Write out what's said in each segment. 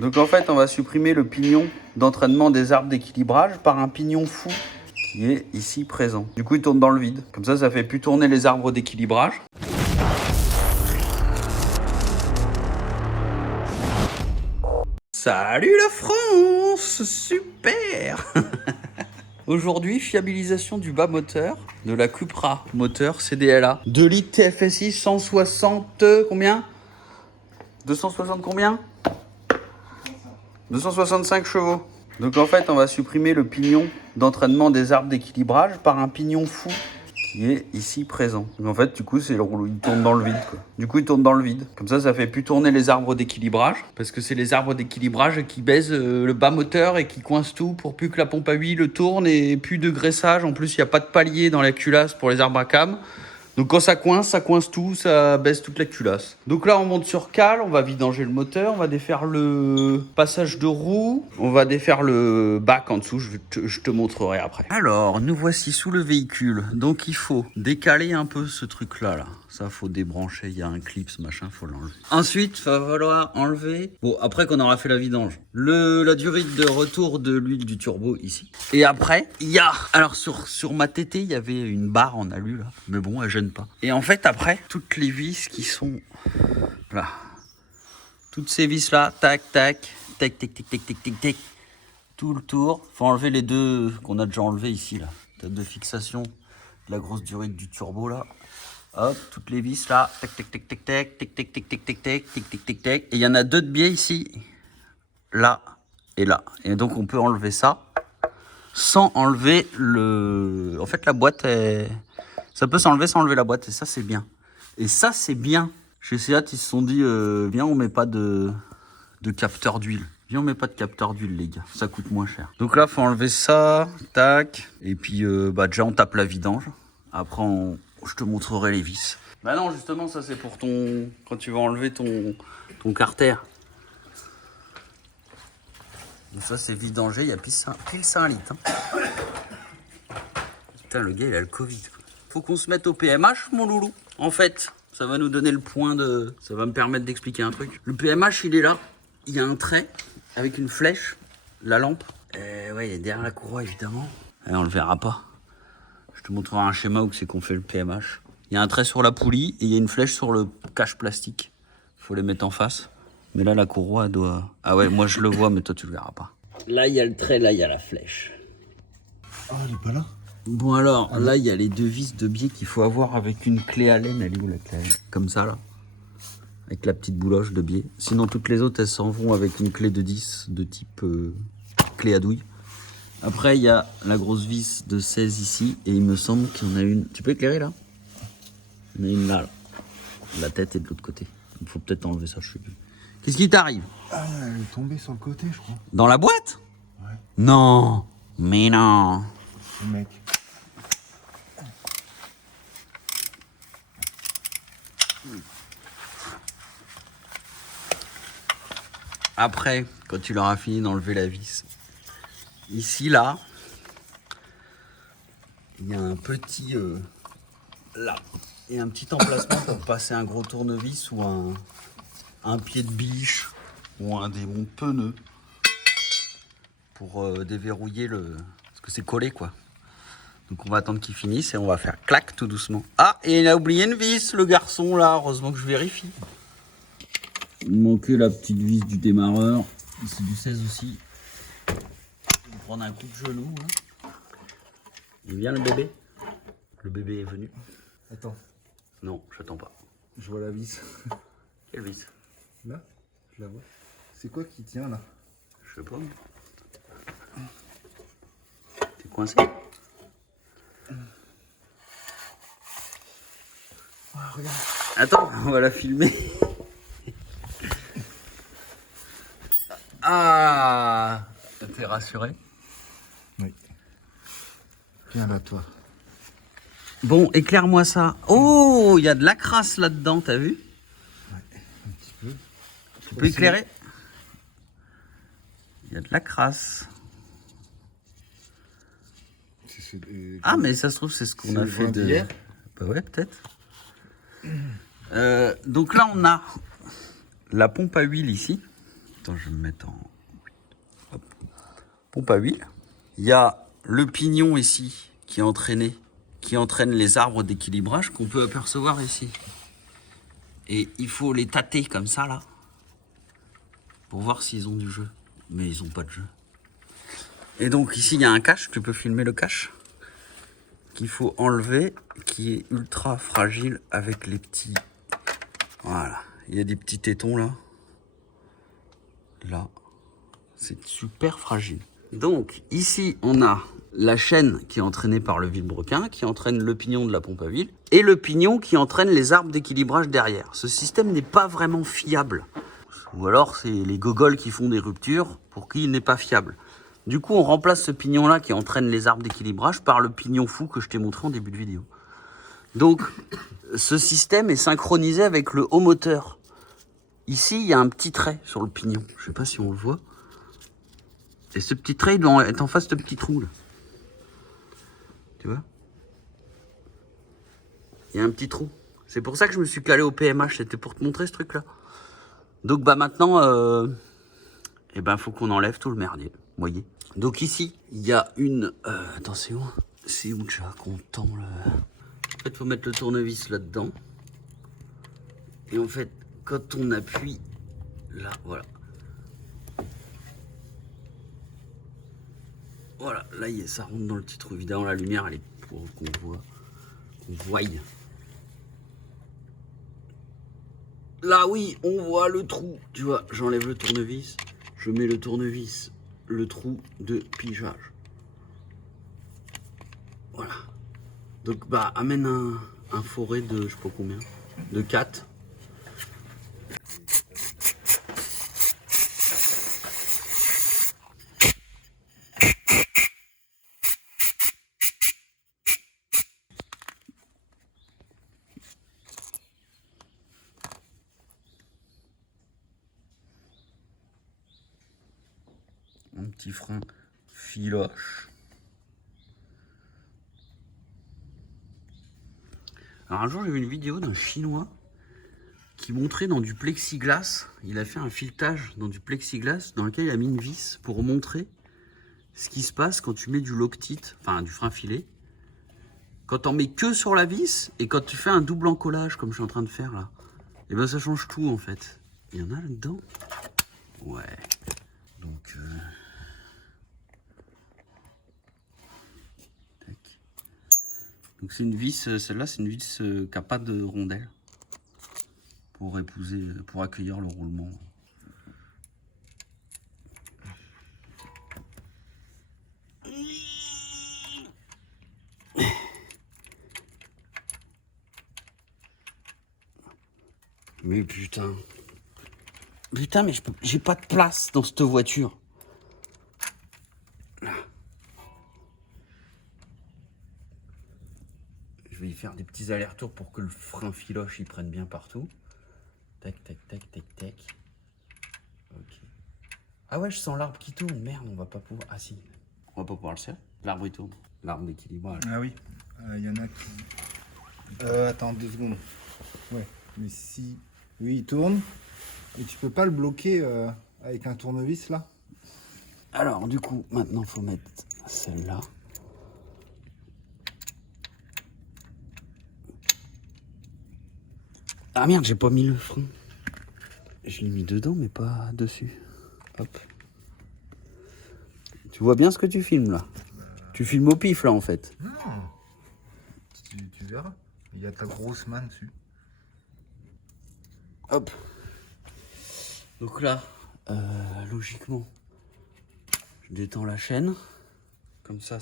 Donc en fait, on va supprimer le pignon d'entraînement des arbres d'équilibrage par un pignon fou qui est ici présent. Du coup, il tourne dans le vide. Comme ça fait plus tourner les arbres d'équilibrage. Salut la France! Super! Aujourd'hui, fiabilisation du bas moteur de la Cupra moteur CDLA. 2 litres TFSI, 160 combien? 260 combien? 265 chevaux. Donc en fait, on va supprimer le pignon d'entraînement des arbres d'équilibrage par un pignon fou qui est ici présent. Donc en fait, du coup, c'est le rouleau, il tourne dans le vide, quoi. Du coup, il tourne dans le vide. Comme ça fait plus tourner les arbres d'équilibrage, parce que c'est les arbres d'équilibrage qui baisent le bas moteur et qui coincent tout pour plus que la pompe à huile tourne et plus de graissage. En plus, il n'y a pas de palier dans la culasse pour les arbres à cam. Donc quand ça coince tout, ça baisse toute la culasse. Donc là, on monte sur cale, on va vidanger le moteur, on va défaire le passage de roue, on va défaire le bac en dessous, je te montrerai après. Alors, nous voici sous le véhicule. Donc il faut décaler un peu ce truc-là, là. Ça, faut débrancher, il y a un clip, ce machin, faut l'enlever. Ensuite, il va falloir enlever... Bon, après qu'on aura fait la vidange, la durite de retour de l'huile du turbo ici. Et après, il y a... Alors, sur ma TT, il y avait une barre en alu, là. Mais bon, elle gêne pas. Et en fait, après, toutes les vis qui sont... Là. Toutes ces vis-là, tac, tac, tac, tac, tac, tac, tac, tac, tac. Tout le tour. Faut enlever les deux qu'on a déjà enlevés ici, là. Tête de fixation de la grosse durite du turbo, là. Hop, toutes les vis là, tac tac tac tac tac tac tac tac tac tac tac tac tac tac tac. Et il y en a deux de biais ici, là et là. Et donc on peut enlever ça sans enlever le. En fait la boîte, ça peut s'enlever sans enlever la boîte et ça c'est bien. Et ça c'est bien. Chez Seat ils se sont dit, viens on met pas de capteur d'huile. Viens on met pas de capteur d'huile les gars, ça coûte moins cher. Donc là faut enlever ça, tac. Et puis déjà on tape la vidange. Après je te montrerai les vis. Bah non, justement, ça c'est pour ton... Quand tu vas enlever ton carter. Donc ça c'est vidangé, il y a pile 5 litres. Hein. Putain, le gars il a le Covid. Quoi. Faut qu'on se mette au PMH, mon loulou. En fait, ça va nous donner le point de... Ça va me permettre d'expliquer un truc. Le PMH, il est là. Il y a un trait avec une flèche, la lampe. Ouais, il est derrière la courroie, évidemment. Et on le verra pas. Je te montrerai un schéma où c'est qu'on fait le PMH. Il y a un trait sur la poulie et il y a une flèche sur le cache plastique. Il faut les mettre en face. Mais là, la courroie doit... Ah ouais, moi je le vois, mais toi tu le verras pas. Là, il y a le trait, là, il y a la flèche. Ah, elle est pas là. Bon alors, là, il y a les deux vis de biais qu'il faut avoir avec une clé Allen. Elle est où la clé Allen? Comme ça, là. Avec la petite bouloche de biais. Sinon, toutes les autres, elles s'en vont avec une clé de 10 de type clé à douille. Après, il y a la grosse vis de 16 ici. Et il me semble qu'il y en a une... Tu peux éclairer, là? Il y en a une là, là. La tête est de l'autre côté. Il faut peut-être enlever ça, je sais plus. Qu'est-ce qui t'arrive? Ah, elle est tombée sur le côté, je crois. Dans la boîte? Ouais. Non. Mais non. Le mec. Après, quand tu l'auras fini d'enlever la vis, ici, là, il y a un petit... là. Il y a un petit emplacement pour passer un gros tournevis ou un pied de biche ou un démon pneus pour déverrouiller le... Parce que c'est collé, quoi. Donc on va attendre qu'il finisse et on va faire clac tout doucement. Ah, et il a oublié une vis, le garçon, là. Heureusement que je vérifie. Il manquait la petite vis du démarreur. C'est du 16 aussi. Je vais prendre un coup de genou. Hein. Il vient le bébé? Le bébé est venu. Attends, Non, j'attends pas. je vois la vis. Quelle vis? Là, je la vois. C'est quoi qui tient là? Je sais pas. T'es coincé? Oh, regarde. Attends, on va la filmer. Ah, t'es rassuré? Oui. Viens là, toi. Bon, éclaire-moi ça. Oh, il y a de la crasse là-dedans, t'as vu? Ouais, un petit peu. Tu peux éclairer? Il y a de la crasse. Ah, mais ça se trouve, c'est ce qu'on a fait de... hier. Bah ouais, peut-être. Donc là, on a la pompe à huile ici. Attends, je vais me mettre en... Hop. Pompe à huile. Il y a le pignon ici qui est entraîné, qui entraîne les arbres d'équilibrage qu'on peut apercevoir ici. Et il faut les tâter comme ça, là, pour voir s'ils ont du jeu. Mais ils n'ont pas de jeu. Et donc ici, il y a un cache, tu peux filmer le cache, qu'il faut enlever, qui est ultra fragile avec les petits... Voilà, il y a des petits tétons là. Là, c'est super fragile. Donc ici, on a la chaîne qui est entraînée par le vilebrequin, qui entraîne le pignon de la pompe à huile, et le pignon qui entraîne les arbres d'équilibrage derrière. Ce système n'est pas vraiment fiable. Ou alors, c'est les gogoles qui font des ruptures pour qui il n'est pas fiable. Du coup, on remplace ce pignon-là qui entraîne les arbres d'équilibrage par le pignon fou que je t'ai montré en début de vidéo. Donc, ce système est synchronisé avec le haut moteur. Ici, il y a un petit trait sur le pignon. Je ne sais pas si on le voit. Et ce petit trait, il doit être en face de ce petit trou, là. Tu vois? Il y a un petit trou. C'est pour ça que je me suis calé au PMH. C'était pour te montrer ce truc-là. Donc, bah maintenant, eh ben, faut qu'on enlève tout le merdier. Vous voyez? Donc ici, il y a une... attends, c'est où? C'est où déjà qu'on tend le... En fait, il faut mettre le tournevis là-dedans. Et en fait, quand on appuie, là, voilà. Voilà, là, ça rentre dans le petit trou. Évidemment, la lumière, elle est pour qu'on voie. Là, oui, on voit le trou. Tu vois, j'enlève le tournevis. Je mets le tournevis, le trou de pigeage. Voilà. Donc, bah, amène un forêt de, je sais pas combien, de 4. Un petit frein filoche. Alors un jour j'ai vu une vidéo d'un Chinois qui montrait dans du plexiglas, il a fait un filetage dans du plexiglas dans lequel il a mis une vis pour montrer ce qui se passe quand tu mets du Loctite, enfin du frein filet, quand t'en mets que sur la vis et quand tu fais un double encollage comme je suis en train de faire là, et ben ça change tout en fait. Il y en a là-dedans? Ouais. Donc donc c'est une vis, celle-là c'est une vis qui n'a pas de rondelle pour épouser, pour accueillir le roulement. Mais putain. Putain, mais j'ai pas de place dans cette voiture. Là. Je vais y faire des petits allers-retours pour que le frein filoche il prenne bien partout. Tac, tac, tac, tac, tac. Ok. Ah ouais, je sens l'arbre qui tourne. Merde, on va pas pouvoir... Ah si. On va pas pouvoir le serrer. L'arbre il tourne. L'arbre d'équilibrage. Ah oui, il y en a qui... attends 2 secondes. Ouais, mais si... Oui, il tourne. Et tu peux pas le bloquer avec un tournevis là? Alors du coup, maintenant faut mettre celle-là. Ah merde, j'ai pas mis le frein. Je l'ai mis dedans, mais pas dessus. Hop. Tu vois bien ce que tu filmes là? Tu filmes au pif là en fait. Non. Tu verras. Il y a ta grosse main dessus. Hop. Donc là, logiquement, je détends la chaîne. Comme ça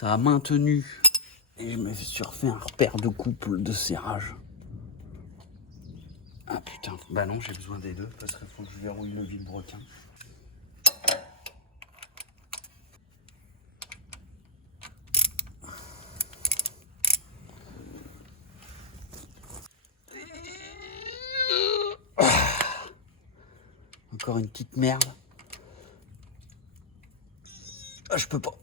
a maintenu. Et je me suis refait un repère de couple de serrage. Ah putain, bah non, j'ai besoin des deux parce qu'il faut que je verrouille le vilebrequin. Encore une petite merde. Ah, je peux pas.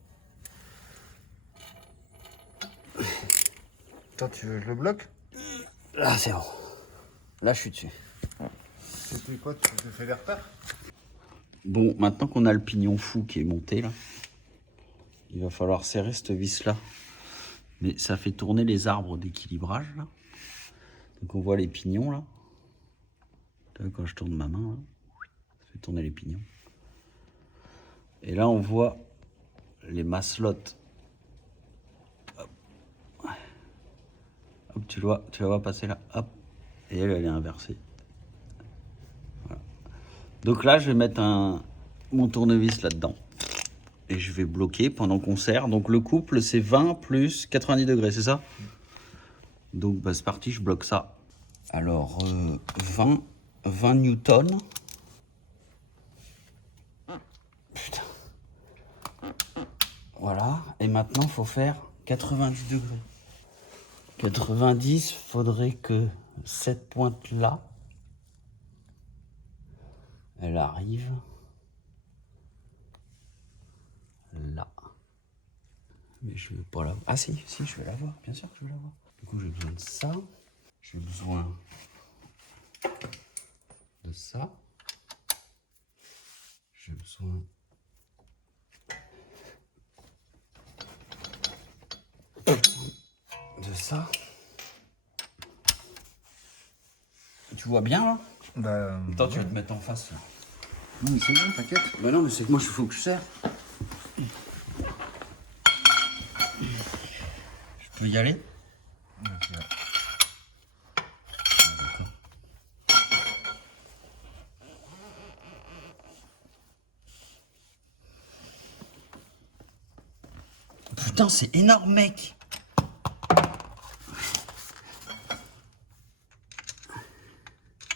Attends, tu veux que je le bloque? Là, c'est bon. Là, je suis dessus. C'était quoi? Tu te fais les repères? Bon, maintenant qu'on a le pignon fou qui est monté là, il va falloir serrer cette vis là. Mais ça fait tourner les arbres d'équilibrage là. Donc on voit les pignons là. Là, quand je tourne ma main là, ça fait tourner les pignons. Et là on voit les maslottes. Hop. Hop, tu la vois passer là. Hop. Et elle est inversée. Voilà. Donc là je vais mettre mon tournevis là-dedans. Et je vais bloquer pendant qu'on serre. Donc le couple c'est 20 plus 90 degrés, c'est ça? Donc bah, c'est parti, je bloque ça. Alors 20 newtons. Putain. Voilà. Et maintenant il faut faire 90 degrés. 90, faudrait que cette pointe là, elle arrive là. Mais je vais pas la voir. Ah si, je vais la voir, bien sûr que je vais la voir. Du coup, j'ai besoin de ça. J'ai besoin de ça. J'ai besoin de ça. Tu vois bien là? Bah, Attends, tu vas te mettre en face là. non, mais c'est bon, t'inquiète. Bah non, mais c'est que moi, il faut que je serre. Je peux y aller? Putain, c'est énorme, mec!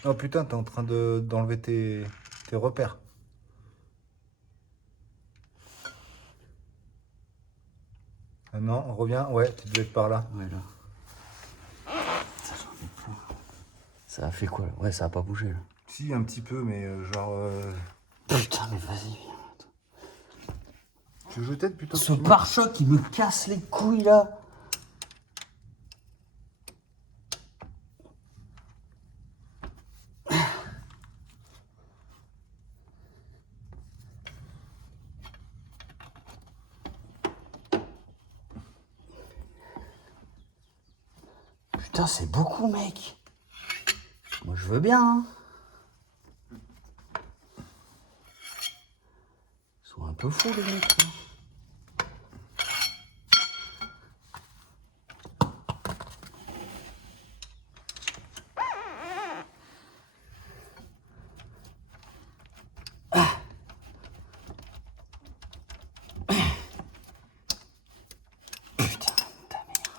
Oh putain, t'es en train d'enlever tes repères. Ah non, reviens, ouais, tu devais être par là. Ouais, là. Ça, j'en ai plein. Ça a fait quoi là? Ouais, ça a pas bougé là. Si, un petit peu, mais genre... Putain, mais vas-y, viens. Tu veux peut-être plutôt que Ce tu montes. pare-choc, il me casse les couilles là. Putain, c'est beaucoup, mec. Moi, je veux bien. Hein. Ils sont un peu fous, les mecs. Là. Putain, ta mère.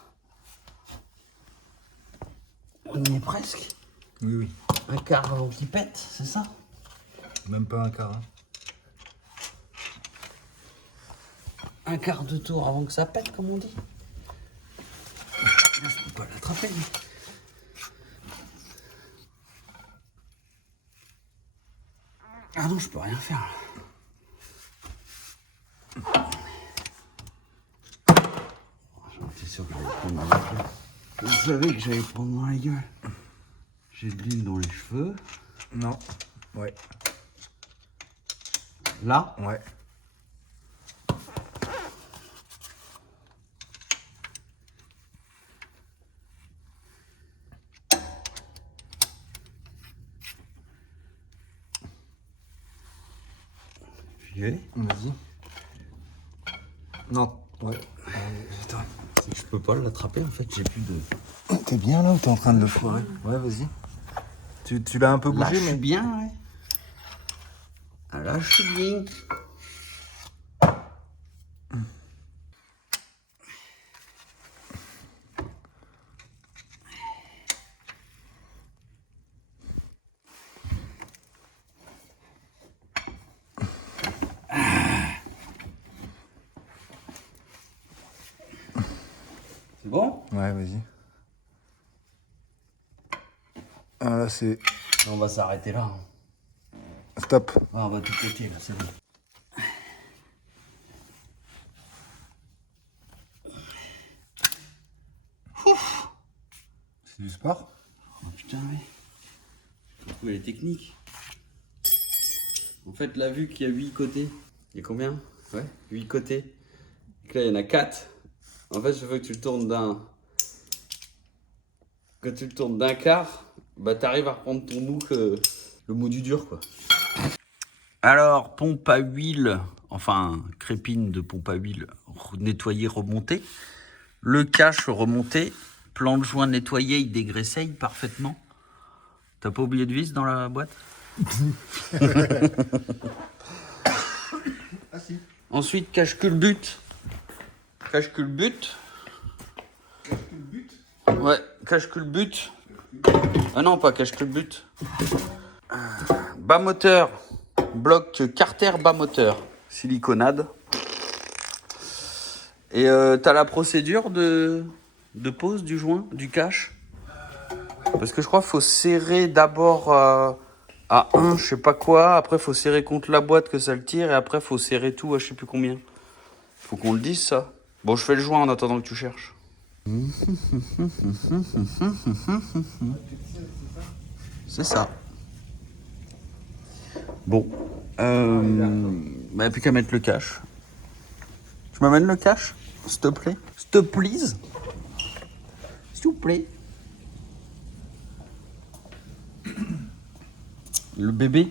On y est presque. Oui, oui. Un quart avant qu'il pète, c'est ça? Même pas un quart. Hein. Un quart de tour avant que ça pète, comme on dit. Là, je peux pas l'attraper. Ah non, je peux rien faire. J'étais sûr que j'allais prendre dans la gueule. Je savais que j'allais prendre dans la gueule. J'ai de l'huile dans les cheveux. Non. Ouais. Là? Ouais. J'y vais. Vas-y. Non. Ouais. Attends. C'est que je peux pas l'attraper en fait, j'ai plus de. T'es bien là ou t'es en train de le foirer? Ouais, vas-y. Tu l'as un peu bougé, Là, je mais... suis bien, ouais. Ah, là, je suis bien. C'est bon? Ouais, vas-y. Ah là, c'est... On va s'arrêter là. Hein. Stop. Ah, on va tout péter là, c'est bon. C'est du sport? Oh putain, ouais. Faut trouver les techniques. En fait, là, vu qu'il y a 8 côtés, il y a combien? Ouais, 8 côtés. Donc là, il y en a 4. En fait, je veux que tu le tournes d'un... Quand tu le tournes d'un quart, bah t'arrives à reprendre ton mou le mou du dur, quoi. Alors, pompe à huile, enfin, crépine de pompe à huile, nettoyée, remontée. Le cache remonté, plan de joint nettoyé, il dégraisseille parfaitement. T'as pas oublié de vis dans la boîte? Ah si. Ensuite, cache-culbute. Cache-culbute. Cache-culbute. Ouais, cache-culbute. Ah non, pas cache-culbute. Bas moteur. Bloc Carter bas moteur. Siliconade. Et t'as la procédure de pose du joint, du cache? Parce que je crois qu'il faut serrer d'abord à 1, je sais pas quoi. Après, il faut serrer contre la boîte que ça le tire. Et après, il faut serrer tout à je sais plus combien. Faut qu'on le dise, ça. Bon, je fais le joint en attendant que tu cherches. C'est ça. Bon. Il n'y a plus qu'à mettre le cache. Tu m'amènes le cache, s'il te plaît? S'il te please? S'il vous plaît? Le bébé?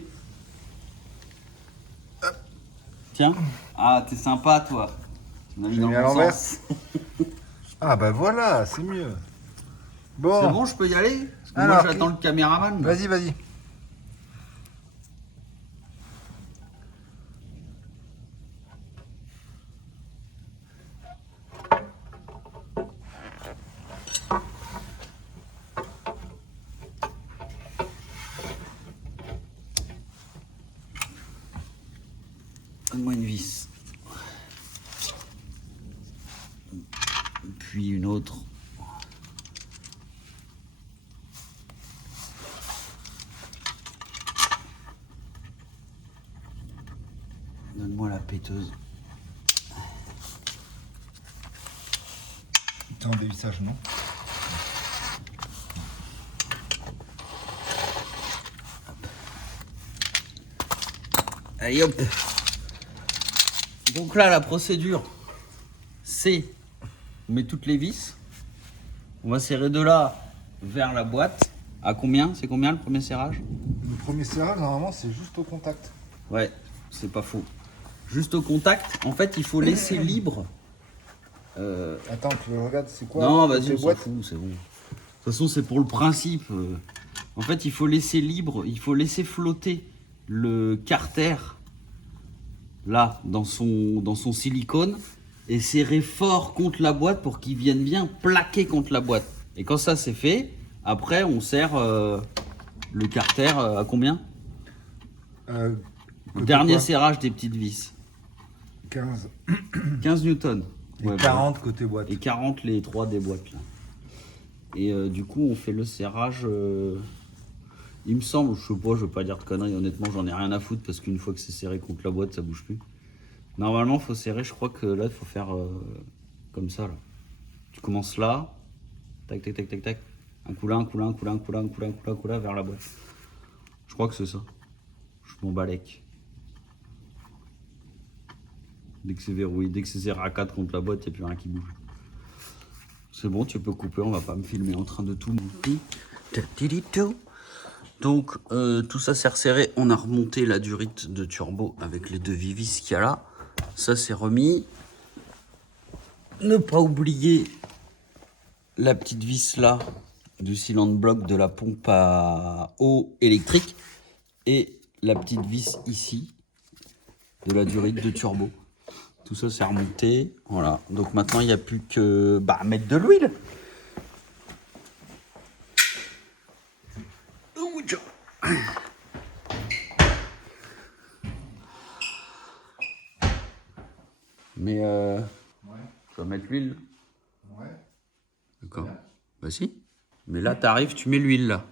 Tiens. Ah, t'es sympa, toi. Tu m'as mis dans mis le à bon l'envers. sens. Ah bah voilà, c'est mieux. Bon. C'est bon, je peux y aller? Parce que Alors, moi, j'attends le caméraman. là. Vas-y, vas-y. Donne-moi une vis. Puis une autre. Donne-moi la péteuse. T'es en dévissage, non? Allez hop. Donc là, la procédure, c'est on met toutes les vis. On va serrer de là vers la boîte. À combien? C'est combien le premier serrage? Le premier serrage, normalement, c'est juste au contact. Ouais, c'est pas faux. Juste au contact, en fait, il faut laisser libre. Attends, tu regardes, c'est quoi? Non, les vas-y, on s'en boîtes fout, c'est bon. De toute façon, c'est pour le principe. En fait, il faut laisser libre, il faut laisser flotter le carter là, dans son silicone, et serrer fort contre la boîte pour qu'il vienne bien plaquer contre la boîte. Et quand ça c'est fait, après on serre le carter à combien? Dernier quoi serrage des petites vis. 15. 15 newtons. Et Ouais, 40 côté boîte. Et 40 les 3 des boîtes là. Et du coup on fait le serrage, il me semble, je sais pas, je veux pas dire de conneries, honnêtement j'en ai rien à foutre parce qu'une fois que c'est serré contre la boîte ça bouge plus. Normalement il faut serrer, je crois que là il faut faire comme ça là. Tu commences là, tac tac tac tac tac, un coup là, un coup là, un coup là, un coup là, un coup là, un coup là, un coup là vers la boîte. Je crois que c'est ça. Je m'en balèque. Dès que c'est verrouillé, dès que c'est serré à 4 contre la boîte, il n'y a plus rien qui bouge. C'est bon, tu peux couper, on va pas me filmer en train de tout monter. Donc tout ça c'est resserré, on a remonté la durite de turbo avec les deux vis qu'il y a là. Ça c'est remis. Ne pas oublier la petite vis là du cylinder bloc de la pompe à eau électrique et la petite vis ici de la durite de turbo. Tout ça c'est remonté, voilà. Donc maintenant il n'y a plus que mettre de l'huile. Mais tu vas mettre l'huile. Ouais. D'accord. Bah si. Mais là t'arrives, tu mets l'huile là.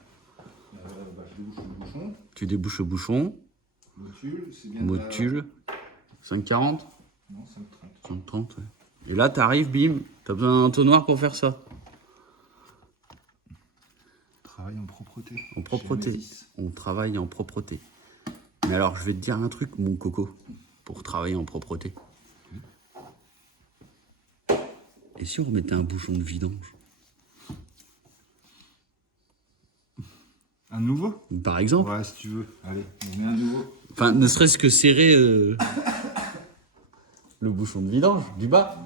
Je débouche le bouchon. Tu débouches le bouchon. Motule, c'est bien. Motule. 540. Non, 530. 130, ouais. Et là, t'arrives, bim, t'as besoin d'un entonnoir pour faire ça. Travail en propreté. En propreté. On travaille en propreté. Mais alors, je vais te dire un truc, mon coco, pour travailler en propreté. Et si on remettait un bouchon de vidange? Un nouveau? Par exemple? Ouais, si tu veux. Allez, on met un nouveau. Enfin, ne serait-ce que serrer le bouchon de vidange du bas.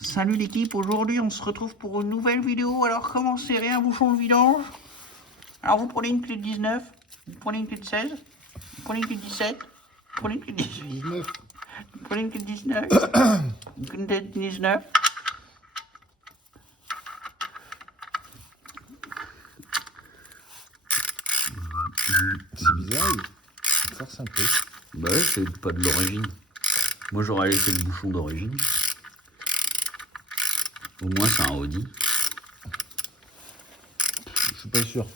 Salut l'équipe, aujourd'hui on se retrouve pour une nouvelle vidéo. Alors comment serrer un bouchon de vidange? Alors vous prenez une clé de 19, vous prenez une clé de 16, vous prenez une clé de 17, vous prenez une clé de 18, 19. vous prenez une clé de 19, une clé de 19. C'est bizarre, il force un peu. Bah ouais, c'est pas de l'origine. Moi j'aurais laissé le bouchon d'origine. Au moins c'est un Audi. Je suis pas sûr.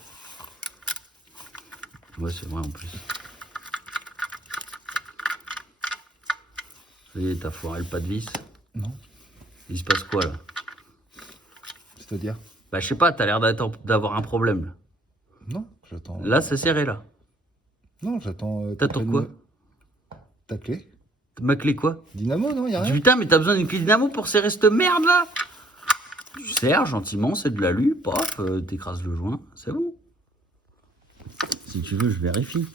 Ouais, c'est vrai en plus. Ça y est, t'as foiré le pas de vis. Non. Il se passe quoi là? C'est-à-dire? Bah je sais pas, t'as l'air d'avoir un problème là. Non, j'attends. Là c'est serré là. Non, j'attends. T'attends quoi? Ta clé? Ma clé quoi? Dynamo, non, y'a rien. Putain, mais t'as besoin d'une clé dynamo pour serrer cette merde là? Tu serres gentiment, c'est de l'alu, paf, t'écrases le joint, c'est bon. Si tu veux, je vérifie.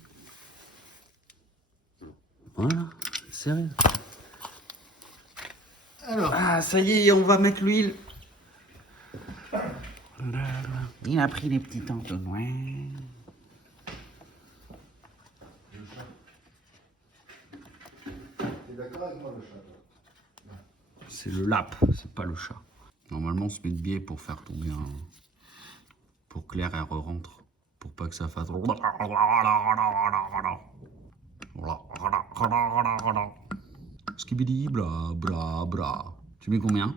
Voilà, serré. Alors. Ah, ça y est, on va mettre l'huile. Il a pris les petits entonnoirs. T'es d'accord avec moi, le chat? C'est le lap, c'est pas le chat. Normalement, on se met de biais pour faire tomber un... Pour que l'air elle rentre. Pour pas que ça fasse... Skibidi, bla bla bla. Tu mets combien?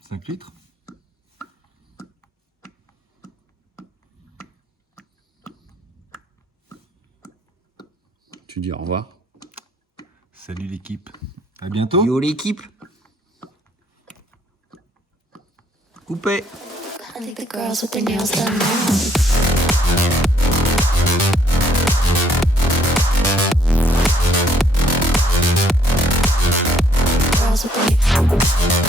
5 litres. Tu dis au revoir. Salut l'équipe. À bientôt. Yo l'équipe. Coupé. I think the girls with their nails done now. Girls with their